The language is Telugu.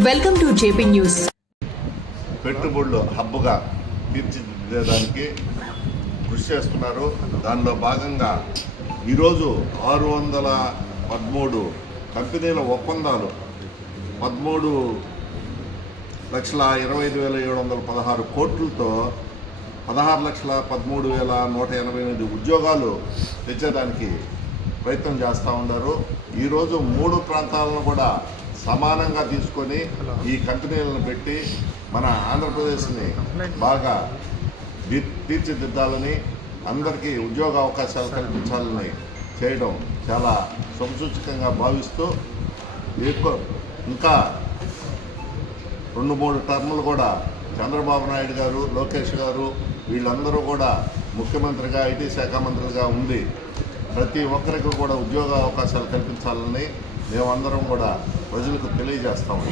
వెల్కమ్ టు జేపీ న్యూస్ పెట్టుబడులు హబ్బుగా తీర్చిదిద్దేదానికి కృషి చేస్తున్నారు. దానిలో భాగంగా ఈరోజు ఆరు వందల పదమూడు కంపెనీల ఒప్పందాలు పదమూడు లక్షల ఇరవై ఐదు వేల ఏడు వందల పదహారు కోట్లతో పదహారు లక్షల పదమూడు వేల నూట ఎనభై ఎనిమిది ఉద్యోగాలు తెచ్చేదానికి ప్రయత్నం చేస్తూ ఉన్నారు. ఈరోజు మూడు ప్రాంతాలను కూడా సమానంగా తీసుకొని ఈ కంపెనీలను పెట్టి మన ఆంధ్రప్రదేశ్ని బాగా తీర్చిదిద్దాలని అందరికీ ఉద్యోగ అవకాశాలు కల్పించాలని చేయడం చాలా సంసూచకంగా భావిస్తూ ఎక్కువ ఇంకా రెండు మూడు టర్ములు కూడా చంద్రబాబు నాయుడు గారు లోకేష్ గారు వీళ్ళందరూ కూడా ముఖ్యమంత్రిగా ఐటీ శాఖ మంత్రులుగా ఉంది ప్రతి ఒక్కరికి కూడా ఉద్యోగ అవకాశాలు కల్పించాలని మేమందరం కూడా ప్రజలకు తెలియజేస్తాము